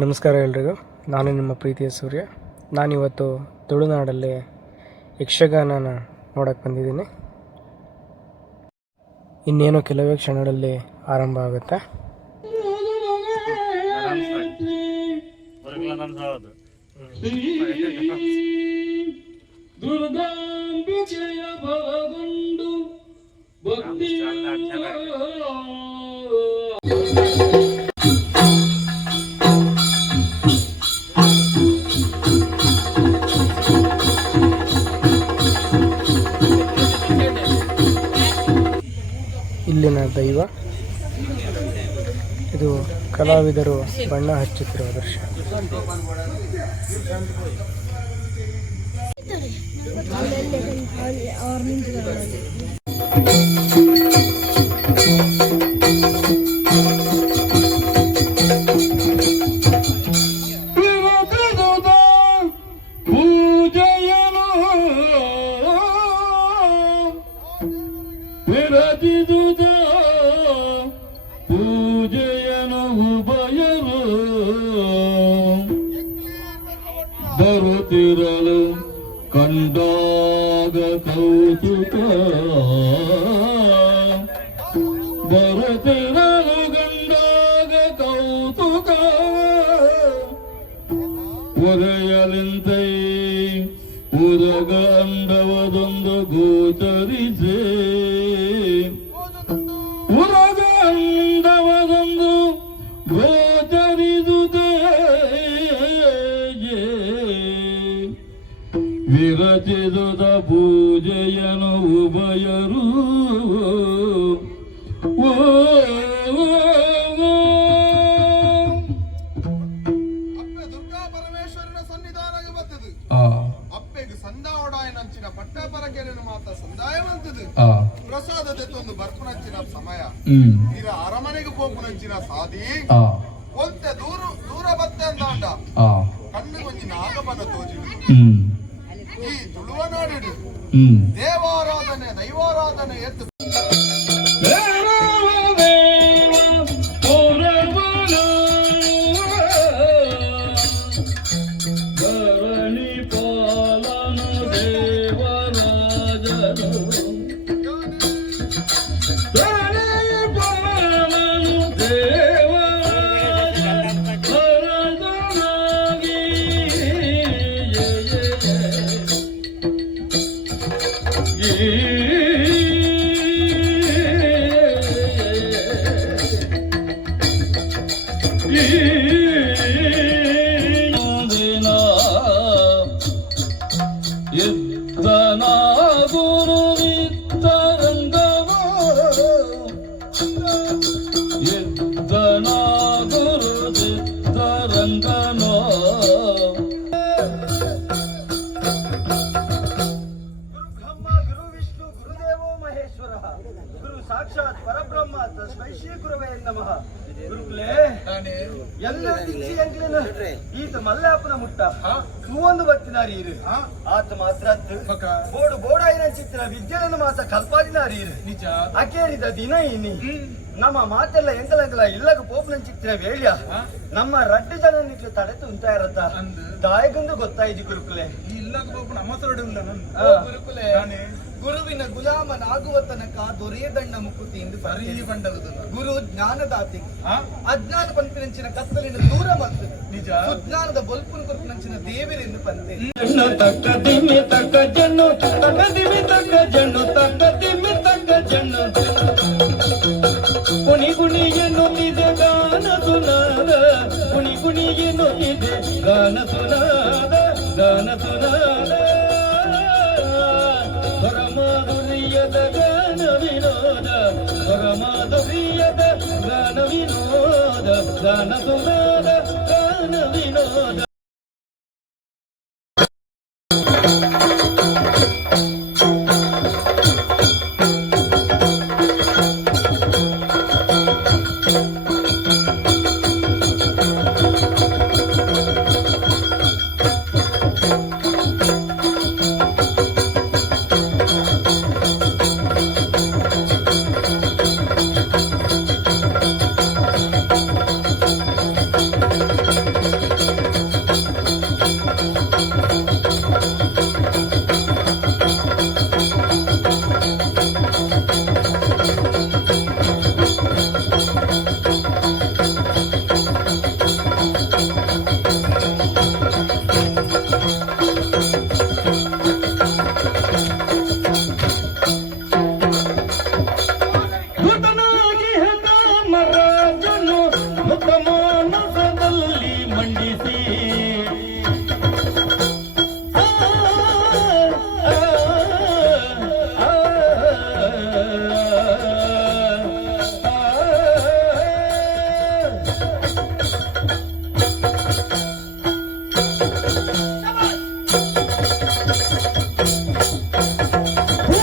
ನಮಸ್ಕಾರ ಎಲ್ರಿಗೂ, ನಾನು ನಿಮ್ಮ ಪ್ರೀತಿಯ ಸೂರ್ಯ. ನಾನಿವತ್ತು ತುಳುನಾಡಲ್ಲಿ ಯಕ್ಷಗಾನನ ನೋಡೋಕ್ಕೆ ಬಂದಿದ್ದೀನಿ. ಇನ್ನೇನು ಕೆಲವೇ ಕ್ಷಣಗಳಲ್ಲಿ ಆರಂಭ ಆಗುತ್ತೆ. ಇಲ್ಲಿನ ದೈವ ಇದು, ಕಲಾವಿದರು ಬಣ್ಣ ಹಚ್ಚುತ್ತಿರುವ ದೃಶ್ಯ. ಬರುತ್ತಿರಲು ಕಂಡಾಗ ಕೌತುಕ, ಬರುತ್ತಿರಲು ಕಂಡಾಗ ಕೌತುಕ, ಒರೆಯಲಿಂತೈ ಉದಗ ಅಂಡವದೊಂದು ಗೋಚರಿಸೆ, ಉದಗ ಅಂಡವದೊಂದು ಗೋಚರಿಸುತ್ತೆ. ವಿರಚಿಸುತ್ತ ಪೂಜೆಯನು ಉಭಯರು, ಅಪ್ಪೆ ದುರ್ಗಾ ಪರಮೇಶ್ವರನ ಸನ್ನಿಧಾನಕ್ಕೆ ಬರ್ತದೆ. ಅಪ್ಪೆಗೆ ಸಂದಾವಡಾಯ ನಂಚಿನ ಪಟ್ಟಪರಕೆಯನ್ನು ಮಾತ್ರ ಸಂದಾಯವಂತದು. ಪ್ರಸಾದದ ಒಂದು ಬರ್ಪುನಂಚಿನ ಸಮಯ ಇರ ಅರಮನೆಗೆ ಪೋಪುನಂಚಿನ ಸಾದಿ ಒಂತೆ ದೂರ ಬತ್ತೆ ಅಂತ ಉಂಟ ಕಣ್ಣು ಕೊಂಚಿನ ಆಗಮನ ತೋಜಿ. ಈ ತುಳುವನಾಡಿಡು ದೇವಾರಾಧನೆ ದೈವಾರಾಧನೆ ಎದ್ದು ಸಾಕ್ಷಾತ್ ಪರಬ್ರಹ್ಮ ತಸ್ಮೈ ಶ್ರೀ ಗುರವೇ ನಮಃ. ಗುರುಗಳೇ, ಎಲ್ಲ ದಿಕ್ಷಿ ಎಂಕ್ಲೆನ ಈತ ಮಲ್ಲಾಪನ ಮುಟ್ಟ ಸುವೊಂದು ಬತ್ತಿನಾರಿ ಇರು ಆತ ಮಾತ್ರ ಬೋಡು ಬೋಡಾಯಿನ ಚಿತ್ರ ವಿದ್ಯೆಯನ್ನು ಮಾತ್ರ ಕಲ್ಪಾದಿನಾರಿ ಇರು ನಿಜ ಅಕೇರಿದ ದಿನ ಇನಿ ನಮ್ಮ ಮಾತೆಲ್ಲ ಎಂಕಲಂಕಲ ಇಲ್ಲಗ ಪೋಪನ ಚಿತ್ರ ವೇಳ್ಯ ನಮ್ಮ ರಡ್ಡು ಜನ ನಿಕ್ಲು ತಡೆತು ಉಂಟಾ ಇರತ್ತ ದಾಯಗೊಂದು ಗೊತ್ತಾಯ್ತು ಗುರುಕುಲೆ. ಇಲ್ಲಗ ಪೋಪನ ಅಮ್ಮಸರಡು ಇಲ್ಲ ಗುರುಕುಲೆ. ಗುರುವಿನ ಗುಲಾಮನಾಗುವ ತನಕ ದೊರೆಯದಣ್ಣ ಮುಕುತಿ ಎಂದು ಬಂಡಲದು. ಗುರು ಜ್ಞಾನದಾತಿ, ಅಜ್ಞಾನ ಪಂಪಿನಂಚಿನ ಕತ್ತಲಿನ ದೂರ ಮತ್ತು ನಿಜ ಸುಜ್ಞಾನದ ಬೊಲ್ಪುನ ಕೊರಪಿನಂಚಿನ ದೇವರೆಂದು ಪಂತೆ. ತಕ್ಕ ದಿಮ್ಮಿ ತಕ್ಕ ಜನ್ನು ತಕ್ಕ ದಿಮ್ಮಿ ತಕ್ಕ ಜನ್ನು ತಕ್ಕ ದಿಮ್ಮಿ ತಕ್ಕ ಜನ್ನು ಕುಣಿ ಕುಣಿ ಎನ್ನುತ್ತಿದೆ ಗಾನ ಸುನಾದ, ಕುಣಿ ಕುಣಿ ಎನ್ನುತ್ತಿದೆ ಗಾನ ಸುನಾದ, ಗಾನ ಸುನಾದ. ಪರಮಾಧುರ್ಯದ ಗಾನ ವಿನೋದ, ಪರಮಾಧುರ್ಯದ ಗಾನ ವಿನೋದ, ಗಾನ ಸುನಾದ, ಗಾನ ವಿನೋದ.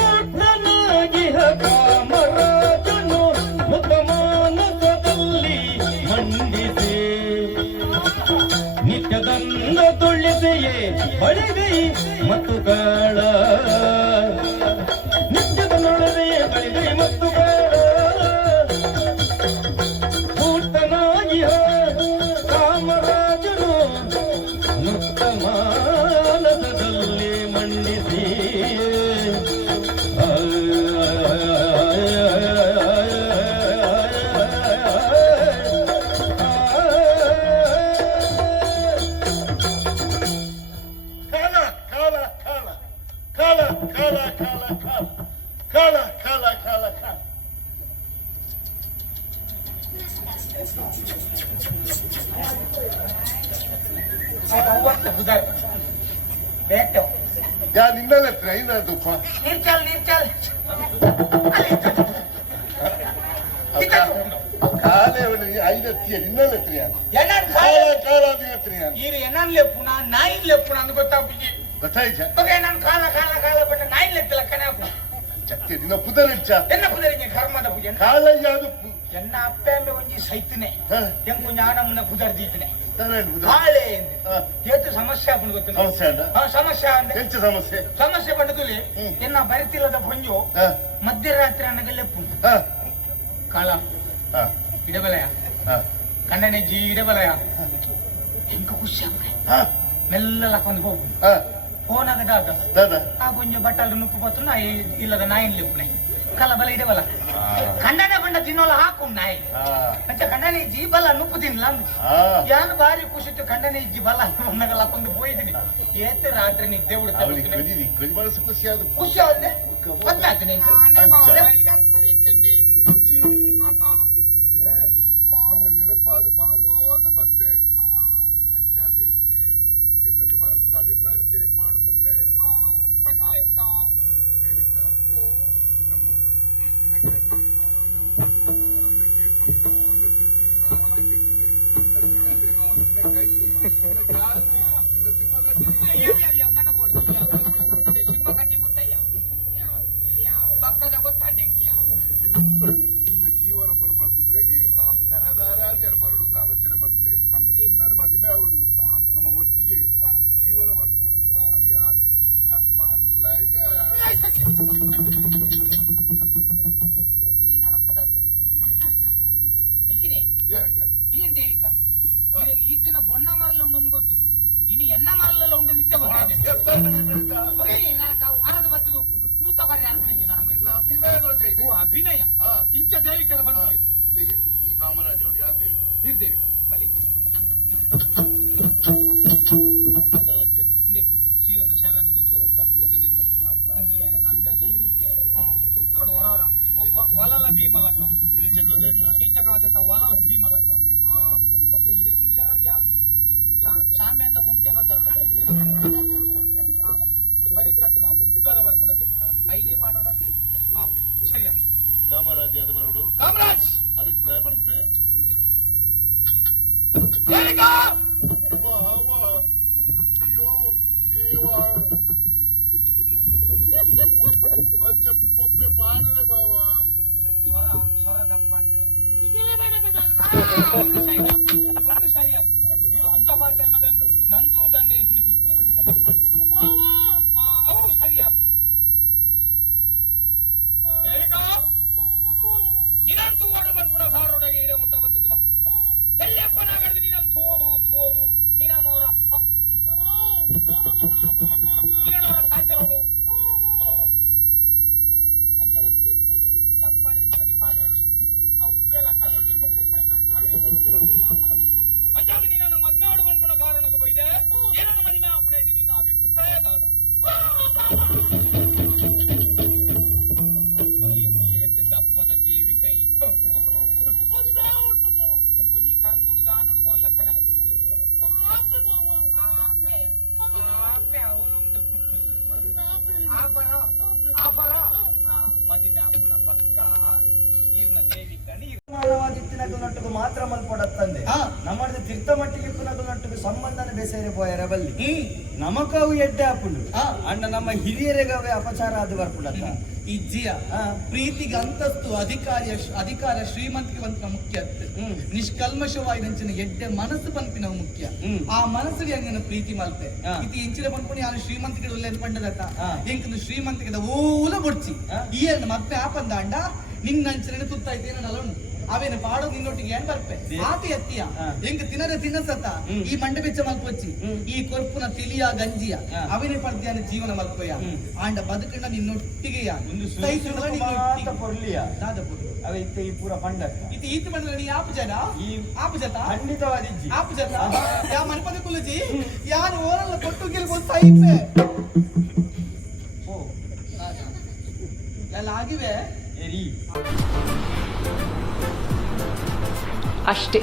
ಪೂರ್ಣನಾಗಿಹ ಕಾಮರಾಜನು ಮುಖಮಾನಸದಲ್ಲಿ ಮಂಡಿಸಿ ನಿತ್ಯದಂದ ತುಳಿಸೆಯೇ ಬಳಿಗೈ ಮತ್ತು ಕಾಳ ನಿತ್ಯದ ನೊಳದೆಯೇ ಬಳಿಗೈ ಮತ್ತು ಕಾಳ ಪೂರ್ಣನಾಗಿಹ ಕಾಮರಾಜನು ಮುಕ್ತಮಾನಸದಲ್ಲಿ ಮಂಡಿಸಿ ಯಾ ನಿನ್ನಲ್ಲ ಟ್ರೈನ್ ಅದಪ್ಪ ಕಾಲೇ ಐದತ್ತಿಯ ನಿನ್ನಲ್ಲ ಕಾಲ ದಿನತ್ರಿಯ ಎನ್ನನ್ಲೆಪ್ಪುನ ನಾಯಿನ್ಲೆಪ್ಪುನ ಅಂದ್ ಗೊತ್ತಾಗ್ಬಿಟ್ಟು ಗೊತ್ತಾಯ್ತ ನಾನು ಕಾಲ ಕಾಲ ಕಾಲ ಬಟ್ಟ ನಾಯಿನ್ಲೆತ್ತಿಲ್ಲ ಕಣಪ್ಪ ಚಕ್ಕೆ ನಿನ್ನ ಪುದರಿಚ್ಚ ಎನ್ನ ಪುದರಿಗೆ ಕರ್ಮದ ಪೂಜೆ ಕಾಲ ಯಾವುದು ಎನ್ನ ಅಪ್ಪೆ ಒಂಜಿ ಸೈತನೆ ಎಂಕು ಜ್ಞಾನಮ್ಮನ ಪುದರ್ದೀತನೆ ಸಮಸ್ಯೆ ಹಾಳೆ ಏತು ಸಮಸ್ಯೆ ಆಪುಂಡು ಗೊತ್ತಿಲ್ಲ ಅಲ್ಲ ಸಮಸ್ಯೆ ಅಂದ್ರೆ ಎಂಚ ಸಮಸ್ಯೆ ಸಮಸ್ಯೆ ಬಂಡದಲ್ಲಿ ಎನ್ನ ಬರಿತಿಲ್ಲದ ಪೊಂಜು ಮಧ್ಯರಾತ್ರಿ ಅನ್ನಗಲ್ಲೆಪ್ಪುಂಡು ಕಾಲ ಇಡಬಲಯ ಕಣ್ಣನೆಜ್ಜಿ ಇಡಬಲಯ ಎಂಕ ಖುಷಿ ಮೆಲ್ಲ ಲಕ್ಕೊಂದು ಹೋಗು ಫೋನಾಗ ದಾದ ಆ ಕೊಂಚ ಬಟ್ಟಲು ನುಪ್ಪು ಪತ್ತು ನಾಯಿ ಇಲ್ಲದ ನಾಯಿನ್ ಲಿಪ್ಪುನೆ ಕಲ ಬಲ ಇಡಬಲ ಕಣ್ಣನೆ ಬಂಡ ತಿನ್ನೋಲ್ಲ ಹಾಕು ನಾಯಿ ಅಂಚ ಕಣ್ಣನೆ ಇಜ್ಜಿ ಬಲ ನುಪ್ಪು ತಿನ್ನಲ ಯಾನು ಬಾರಿ ಖುಷಿತ್ತು ಕಣ್ಣನೆ ಇಜ್ಜಿ ಬಲ ಉನ್ನಗ ಲಕ್ಕೊಂದು ಹೋಯ್ದಿನಿ ಏತ್ ರಾತ್ರಿ ನಿದ್ದೆ ಬಿಡುತ್ತೆ ಮನಸ್ಸು ಖುಷಿ ಆದ ಖುಷಿ ಆದ್ರೆ ಗೊತ್ತಾಗ್ತೀನಿ ನೆನಪಾದ ಪಾರೋದು ಮತ್ತೆ ಅಂಚಾದಿ ನಿನ್ನ ಮನಸ್ಸಿನ ಅಭಿಪ್ರಾಯ ತಿರುಪಾಡುತ್ತಿಲ್ಲ ದೇವಿಕ ನಿನ್ನ ಮೂಗು ನಿನ್ನ ಗಟ್ಟಿ ನಿನ್ನ ಉಪ್ಪು ನಿನ್ನ ಕೆಪ್ಪಿ ನಿನ್ನ ತುಟಿ ನಿನ್ನ ಕೆಕ್ಕಿಲಿ ನಿನ್ನ ಸುಗಲಿ ನಿನ್ನ ಕೈ ನಿನ್ನ ಕಾಲು ನಿನ್ನ ಸಿಂಹಗಟ್ಟಿ ಸಿಂಹಗಟ್ಟಿ ಮುಟ್ಟಯ್ಯ ಪಕ್ಕದ ಗೊತ್ತಾನೆ ನಿನ್ನ ಜೀವನ ಪರಮ ಕುದುರೆಗೆ ಸರದಾರಾಗಿ ಬರಡುದು ಆಲೋಚನೆ ಮಾಡ್ತದೆ ನಿನ್ನನ್ನು ಮದುವೆ ಆಗುಡು ನಮ್ಮ ಒಟ್ಟಿಗೆ ಜೀವನ ಮಾಡ್ಕೊಡು ಈ ಆಸೆ ಮಲ್ಲಯ್ಯ ಈತಿನ ಬೊಣ್ಣ ಮರಲ್ಲ ಉಂಡು ಗೊತ್ತು ಇನ್ನು ಎನ್ನ ಮರಲೆಲ್ಲ ಉಂಡು ನಿತ್ಯ ವಾರದ ಬತ್ತದು ಅಭಿನಯ ಇಂಚ ದೇವಿ ಕಡೆ ಬಂದ ಈ ಕಾಮರಾಜ ಅವಳು ಯಾವ ದೇವಿ ನಿರ್ದೇವಿ ಬಲಿ ಕ್ಷೀರದ ಶಾಲೆ ಹೊಲಲ ಭೀಮಲ ಕೀಚಕಾದ ಹೊಲಲ ಭೀಮಲ ಶಾಮೆಯಿಂದ ಕುಂಟೆ ಬರ್ತಾರ ಉದ್ದದ ಬರ್ಕೊಂಡತಿ ಐದೇ ಪಾಠ ಸರಿಯಾ ಕಾಮರಾಜ ಅದು ಬರಡು ಕಾಮರಾಜ್ ಅಭಿಪ್ರಾಯ ಬಂತೆ ಅಯ್ಯೋ ದೇವ ಪಂಚ ಪೊಪ್ಪೆ ಪಾಡನೆ ಬಾವ ಸ್ವರ ದಪ್ಪ ಅಂತ ಪಾಡ್ತಾರೆ ನಂತೂರು ದಂಡೆ ಅವು ಸರಿಯಾ ನೀನಂತೂ ಓಡು ಬಂದ್ಬಿಡ ಕಾರೋಡಗೆ ಇಡೆ ಮುಟ್ಟ ಬರ್ತದ ಎಲ್ಲಪ್ಪನಾಗಡ್ದು ನೀನಂತ ಥೋಡು ಥೋಡು ನೀನವರ ಕಾಯ್ತಾರೋಡು ಚಪ್ಪಾಳೆ ಬಗ್ಗೆ ಪಾಠ ಅವೇ ಲೆಕ್ಕ ಅಂಚಾಗ ನೀನನ್ನು ಮದ್ವೆ ಆಡು ಬಂದ್ಬಿಡ ಕಾರಣಕ್ಕೆ ಬೈದೆ ಏನನ್ನು ಮದುವೆ ಆಗ್ಬಿಡೈತಿ ನಿನ್ನ ಅಭಿಪ್ರಾಯ ದಾದ ದಪ್ಪದ ದೇವಿ ಕೈ ಕೊಂಚಿ ಕರ್ಮೂನು ಗಾನಡು ಕೊರಲ್ಲ ಕಣ ತಂದೆ ಹಾ. ನಮ್ಮದು ತೀರ್ಥಮಟ್ಟಿಗೆ ಪುನಗುಲೊಟ್ಟಿಗೆ ಸಂಬಂಧನ ಬೇಸರೆ ಪೋಯರ ಬಲ್ಲಿ ನಮಕಾವು ಎಡ್ಡೆ ಹಾಪುಂಡು ಅಣ್ಣ ನಮ್ಮ ಹಿರಿಯರಿಗವೇ ಅಪಚಾರ ಅದು ಬರ್ಪುಂಡತ್ತ ಇಜ್ಜಿಯ ಪ್ರೀತಿಗೆ ಅಂತಸ್ತು ಅಧಿಕಾರ ಶ್ರೀಮಂತಿಗೆ ಬಂತ ಮುಖ್ಯ ನಿಷ್ಕಲ್ಮಶವಾಯಿನ ಎಡ್ಡೆ ಮನಸ್ಸು ಪಂಪಿನ ಮುಖ್ಯ ಆ ಮನಸ್ಸಿಗೆ ಹಂಗನ ಪ್ರೀತಿ ಮಲ್ತೆ ಇದು ಇಂಚಿನ ಪಂಪುಣಿ ನಾನು ಶ್ರೀಮಂತಿಗೆ ಒಳ್ಳೆ ಪಂಡದತ್ತ ಎಂಕಂದು ಶ್ರೀಮಂತಿಗೆ ಓಲ ಬೊಡ್ಚಿ ಈ ಮತ್ತೆ ಆಪಂದ ಅಂಡ ನಿನ್ನಂಚಿನ ತುತ್ತಾಯ್ತೇನ ನಲುಂಡು ಅವೇನು ಪಾಡೋ ನಿನ್ನೊಟ್ಟಿಗೆ ಏನ್ ಬರ್ಪೆ ಆತಿ ಎತ್ತಿಯ ಹೆಂಗ್ ತಿನ್ನಸತ್ತ ಈ ಮಂಡೆ ಬೆಚ್ಚ ಮಲ್ಪೊಚ್ಚಿ ಈ ಕೊರ್ಪುನ ತಿಳಿಯ ಗಂಜಿಯ ಅವೇನೇ ಪಡ್ದ್ಯಾನ ಜೀವನ ಮಲ್ಪೊಯ್ಯ ಆಂಡ ಬದುಕಂಡ ನಿನ್ನೊಟ್ಟಿಗೆಯ ಪೊರ್ಲಿಯ ಅವ ಇತ್ತೆ ಈ ಪೂರ ಪಂಡ ಇದು ಈತ ಬಂದ್ರೆ ನೀ ಆಪು ಜನ ಈ ಆಪು ಜತ ಖಂಡಿತವಾದಿಜ್ಜಿ ಆಪು ಜತ ಯಾ ಮನಪದ ಕುಲಜಿ ಯಾರು ಓರಲ್ಲ ಕೊಟ್ಟು ಗೆಲ್ಬೋದು ಸಾಯಿಪೆ ಓ ಎಲ್ಲ ಆಗಿವೆ ಎರಿ ಅಷ್ಟೇ.